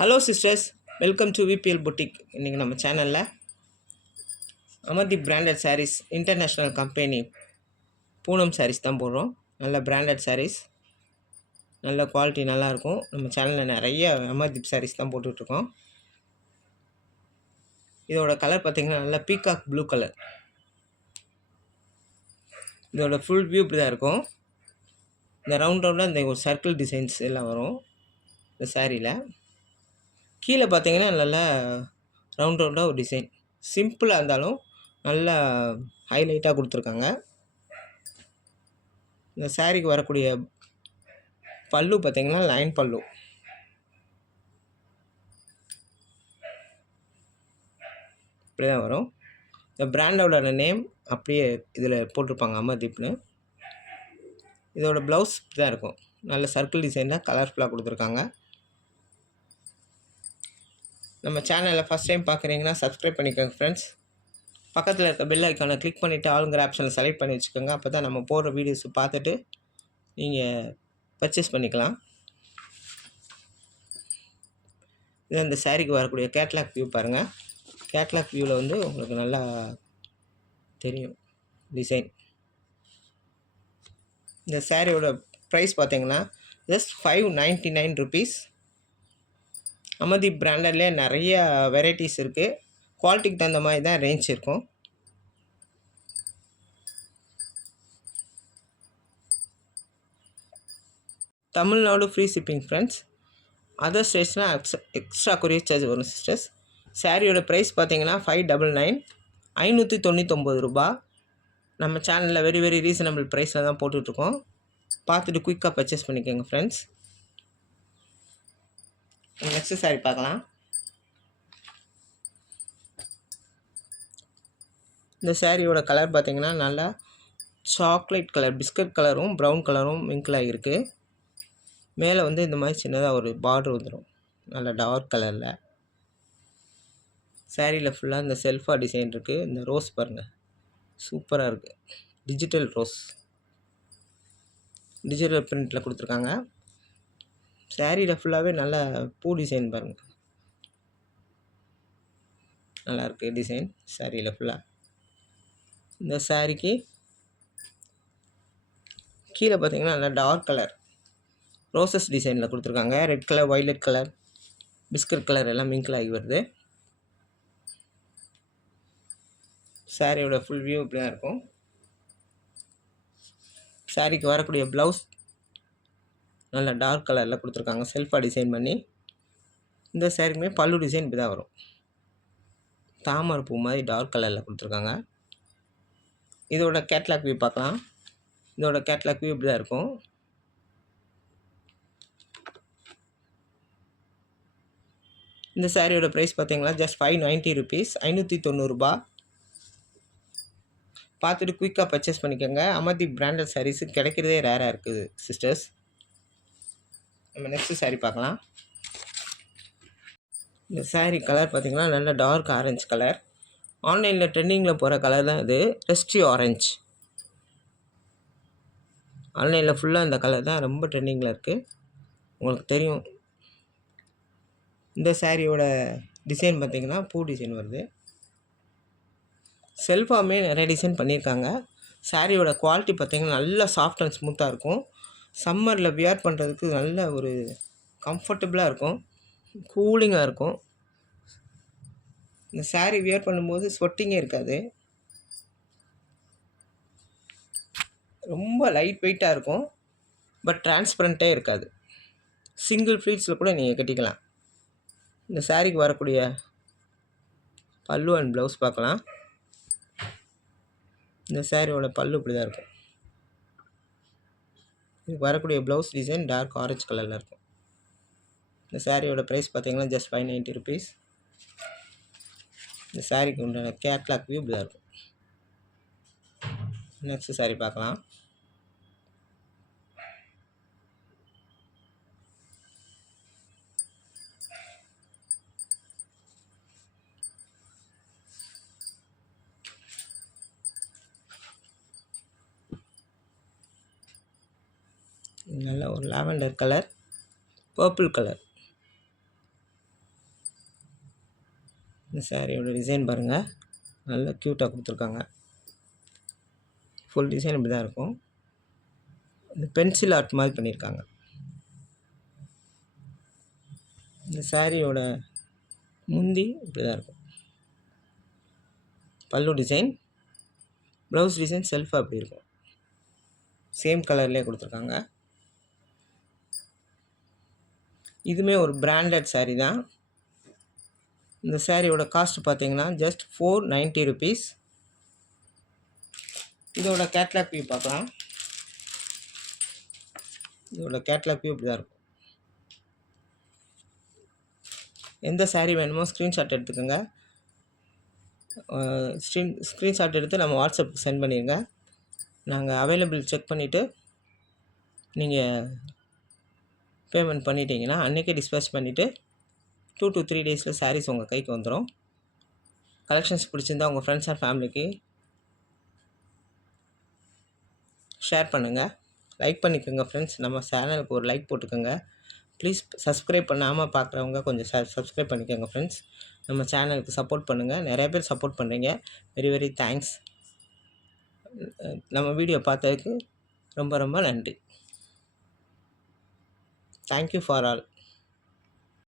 Hello sisters, welcome to VPL boutique. இன்றைக்கி நம்ம சேனலில் Amardeep branded sarees international company Poonam sarees தான் போடுறோம். நல்ல பிராண்டட் சாரீஸ், நல்ல குவாலிட்டி நல்லாயிருக்கும். நம்ம சேனலில் நிறைய அமர்தீப் சாரீஸ் தான் போட்டுட்ருக்கோம். இதோட கலர் பார்த்திங்கன்னா நல்ல பீகாக் ப்ளூ கலர். இதோட ஃபுல் வியூ இப்படி தான் இருக்கும். இந்த ரவுண்டாக இந்த ஒரு சர்க்கிள் டிசைன்ஸ் எல்லாம் வரும் இந்த சாரியில். கீழே பார்த்தீங்கன்னா நல்லா ரவுண்டாக ஒரு டிசைன், சிம்பிளாக இருந்தாலும் நல்லா ஹைலைட்டாக கொடுத்துருக்காங்க. இந்த சாரீக்கு வரக்கூடிய பல்லு பார்த்தீங்கன்னா லைன் பல்லு. இப்படி தான் வரும். இந்த பிராண்டோட நேம் அப்படியே இதில் போட்டிருப்பாங்க, அமர்தீப்னு. இதோட ப்ளவுஸ் இப்படி தான் இருக்கும். நல்ல சர்க்கிள் டிசைனாக கலர்ஃபுல்லாக கொடுத்துருக்காங்க. நம்ம சேனலில் ஃபஸ்ட் டைம் பார்க்குறீங்கன்னா சப்ஸ்கிரைப் பண்ணிக்கோங்க ஃப்ரெண்ட்ஸ். பக்கத்தில் இருக்க பெல் ஐக்கானை கிளிக் பண்ணிவிட்டு ஆளுங்கிற ஆப்ஷனை செலக்ட் பண்ணி வச்சுக்கோங்க. அப்போ தான் நம்ம போடுற வீடியோஸ் பார்த்துட்டு நீங்கள் பர்ச்சேஸ் பண்ணிக்கலாம். இது அந்த சாரீக்கு வரக்கூடிய கேட்லாக் வியூ பாருங்கள். கேட்லாக் வியூவில் வந்து உங்களுக்கு நல்லா தெரியும் டிசைன். இந்த சாரியோட ப்ரைஸ் பார்த்தீங்கன்னா ஜஸ்ட் 599 ருபீஸ். அமர்தீப் பிராண்டட்லேயே நிறைய வெரைட்டிஸ் இருக்குது. குவாலிட்டிக்கு தகுந்த மாதிரி தான் ரேஞ்ச் இருக்கும். Tamil Nadu free shipping friends. Other ஸ்டேட்ஸ்னால் எக்ஸ்ட்ரா கொரியர் சார்ஜ் வரும் சிஸ்டர்ஸ். சாரியோட ப்ரைஸ் பார்த்தீங்கன்னா 599, 599 ரூபா. நம்ம சேனலில் வெரி வெரி ரீசனபிள் ப்ரைஸில் தான் போட்டுட்ருக்கோம். பார்த்துட்டு குயிக்காக பர்ச்சேஸ் பண்ணிக்கோங்க ஃப்ரெண்ட்ஸ். நெக்ஸ்ட் சாரி பார்க்கலாம். இந்த சாரியோட கலர் பார்த்திங்கன்னா நல்லா சாக்லேட் கலர், பிஸ்கட் கலரும் ப்ரௌன் கலரும் மிங்கிள் ஆகிருக்கு. மேலே வந்து இந்த மாதிரி சின்னதாக ஒரு பார்டர் வந்துடும், நல்லா டார்க் கலரில். சாரியில் ஃபுல்லாக இந்த செல்ஃபாக டிசைன் இருக்குது. இந்த ரோஸ் பாருங்கள், சூப்பராக இருக்குது. டிஜிட்டல் ரோஸ், டிஜிட்டல் பிரிண்டில் கொடுத்துருக்காங்க. சாரியில் ஃபுல்லாகவே நல்ல பூ டிசைன் பாருங்கள், நல்லாயிருக்கு டிசைன் சாரியில் ஃபுல்லாக. இந்த சாரிக்கு கீழே பார்த்தீங்கன்னா நல்லா டார்க் கலர் ரோசஸ் டிசைனில் கொடுத்துருக்காங்க. Red colour, violet colour, biscuit colour எல்லாம் மிங்கிள் ஆகி வருது. சாரியோட ஃபுல் வியூ இப்படி தான் இருக்கும். சாரிக்கு வரக்கூடிய ப்ளவுஸ் நல்ல டார்க் கலரில் கொடுத்துருக்காங்க, செல்ஃபாக டிசைன் பண்ணி. இந்த சாரிக்குமே பல்லு டிசைன் இப்படி தான் வரும், தாமரை பூ மாதிரி டார்க் கலரில் கொடுத்துருக்காங்க. இதோட கேட்லாக் வியூ பார்க்கலாம். இதோட கேட்லாக் வியூ இப்படி தான் இருக்கும். இந்த சாரியோட ப்ரைஸ் பார்த்தீங்கன்னா ஜஸ்ட் 590 ருபீஸ், 590 ரூபா. பார்த்துட்டு குயிக்காக பர்ச்சேஸ் பண்ணிக்கோங்க. அமர்தீப் பிராண்டட் சாரீஸு கிடைக்கிறதே ரேராக இருக்குது சிஸ்டர்ஸ். நம்ம நெக்ஸ்ட்டு சாரீ பார்க்கலாம். இந்த சாரீ கலர் பார்த்திங்கன்னா நல்ல டார்க் ஆரஞ்சு கலர். ஆன்லைனில் ட்ரெண்டிங்கில் போகிற கலர் தான் இது, ரெஸ்டி ஆரஞ்ச். ஆன்லைனில் ஃபுல்லாக இந்த கலர் தான் ரொம்ப ட்ரெண்டிங்கில் இருக்குது, உங்களுக்கு தெரியும். இந்த சாரியோட டிசைன் பார்த்திங்கன்னா பூ டிசைன் வருது. செல்ஃபாமே நிறைய டிசைன் பண்ணியிருக்காங்க. சாரியோட குவாலிட்டி பார்த்திங்கன்னா நல்லா சாஃப்ட் அண்ட் ஸ்மூத்தாக இருக்கும். சம்மரில் வியர் பண்ணுறதுக்கு நல்ல ஒரு கம்ஃபர்டபுளாக இருக்கும், கூலிங்காக இருக்கும். இந்த சாரீ வியர் பண்ணும்போது ஸ்வெட்டிங்கே இருக்காது, ரொம்ப லைட் வெயிட்டாக இருக்கும். பட் டிரான்ஸ்பரண்ட்டே இருக்காது. சிங்கிள் ஃப்ளீட்ஸில் கூட நீங்கள் கட்டிக்கலாம். இந்த சாரீக்கு வரக்கூடிய பல்லு அண்ட் ப்ளவுஸ் பார்க்கலாம். இந்த சாரியோட பல்லு இப்படி தான் இருக்கும். இதுக்கு வரக்கூடிய ப்ளவுஸ் டிசைன் டார்க் ஆரஞ்சு கலரில் இருக்கும். இந்த சாரியோட ப்ரைஸ் பார்த்தீங்கன்னா ஜஸ்ட் 590 ருபீஸ். இந்த சாரிக்கு உண்டான கேட்லாக் வியூ இப்படி தான் இருக்கும். நெக்ஸ்ட் சாரி பார்க்கலாம். நல்ல ஒரு லாவெண்டர் கலர், பர்பிள் கலர். இந்த சாரியோட டிசைன் பாருங்கள், நல்லா க்யூட்டாக கொடுத்துருக்காங்க. ஃபுல் டிசைன் இப்படி தான் இருக்கும். இந்த பென்சில் ஆர்ட் மாதிரி பண்ணியிருக்காங்க. இந்த சாரியோட முந்தி இப்படி தான் இருக்கும். பல்லு டிசைன், ப்ளவுஸ் டிசைன் செல்ஃபாக அப்படி இருக்கும். சேம் கலர்லேயே கொடுத்துருக்காங்க. இதுவுமே ஒரு பிராண்டட் சாரீ தான். இந்த சாரியோட காஸ்ட் பார்த்தீங்கன்னா ஜஸ்ட் 490 ருபீஸ். இதோட கேட்லாக் வியூ பார்க்கலாம். இதோட கேட்லாக் வியூ இப்படி தான் இருக்கும். எந்த சாரீ வேணுமோ ஸ்க்ரீன்ஷாட் எடுத்துக்கோங்க. ஸ்க்ரீன்ஷாட் எடுத்து நம்ம வாட்ஸ்அப்புக்கு சென்ட் பண்ணிடுங்க. நாங்கள் அவைலபிள் செக் பண்ணிவிட்டு நீங்கள் பேமெண்ட் பண்ணிட்டீங்கன்னா அன்றைக்கே டிஸ்பேச் பண்ணிவிட்டு 2 to 3 டேஸில் சாரீஸ் உங்கள் கைக்கு வந்துடும். கலெக்ஷன்ஸ் பிடிச்சிருந்தா உங்கள் ஃப்ரெண்ட்ஸ் அண்ட் ஃபேமிலிக்கு ஷேர் பண்ணுங்கள். லைக் பண்ணிக்கோங்க ஃப்ரெண்ட்ஸ். நம்ம சேனலுக்கு ஒரு லைக் போட்டுக்கோங்க. ப்ளீஸ் சப்ஸ்கிரைப் பண்ணாமல் பார்க்குறவங்க கொஞ்சம் சப்ஸ்கிரைப் பண்ணிக்கோங்க ஃப்ரெண்ட்ஸ். நம்ம சேனலுக்கு சப்போர்ட் பண்ணுங்கள். நிறைய பேர் சப்போர்ட் பண்ணுறீங்க. Very very thanks. நம்ம வீடியோ பார்த்ததுக்கு ரொம்ப ரொம்ப நன்றி. Thank you for all.